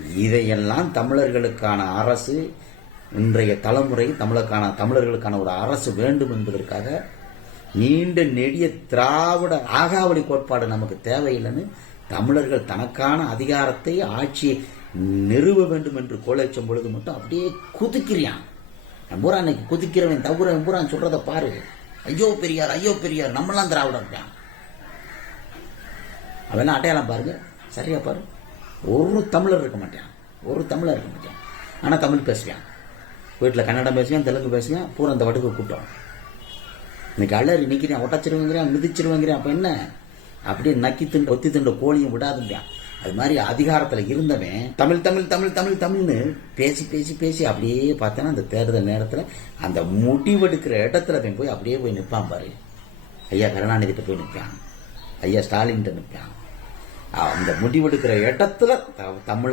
இதையெல்லாம் தமிழர்களுக்கான அரசு இன்றைய தலைமுறை தமிழருக்கான தமிழர்களுக்கான ஒரு அரசு வேண்டும் என்பதற்காக நீண்ட நெடிய திராவிட ஆகாவளி கோட்பாடு நமக்கு தேவையில்லைன்னு தமிழர்கள் தனக்கான அதிகாரத்தை ஆட்சியை நிறுவ வேண்டும் என்று கோலச்சம் பொழுது மட்டும் அப்படியே குதிக்கிறியான் பூரா அன்னைக்கு குதிக்கிறவன் தவிர பூரா சொல்றத பாரு. ஐயோ பெரியார் ஐயோ பெரியார் நம்மளாம் திராவிடம் அவெல்லாம் அடையாளம் பாருங்க. சரியா பாரு. ஒரு தமிழர் இருக்க மாட்டான். ஒரு தமிழர் இருக்க மாட்டான். ஆனால் தமிழ் பேசுவான். வீட்டில் கன்னடம் பேசுவான் தெலுங்கு பேசுவான் பூரா அந்த வடுக்கு கூட்டம் இன்னைக்கு அலறி நிற்கிறேன் ஒட்டச்சிருவங்கிறான் மிதிச்சிருவங்கிறான் அப்போ என்ன? அப்படியே நக்கி திண்டு ஒத்தி திண்ட கோழியும் விடாதுங்கிறான் அது மாதிரி அதிகாரத்தில் இருந்தவன் தமிழ் தமிழ் தமிழ் தமிழ் தமிழ்னு பேசி பேசி பேசி அப்படியே பார்த்தேன்னா அந்த தேர்தல் நேரத்தில் அந்த முடிவெடுக்கிற இடத்துல அவன் போய் அப்படியே போய் நிற்பான் பாரு. ஐயா கருணாநிதிட்ட போய் நிற்பான் ஐயா ஸ்டாலின்ட்ட நிற்பான் அந்த முடிவெடுக்கிற இடத்துல த- தமிழ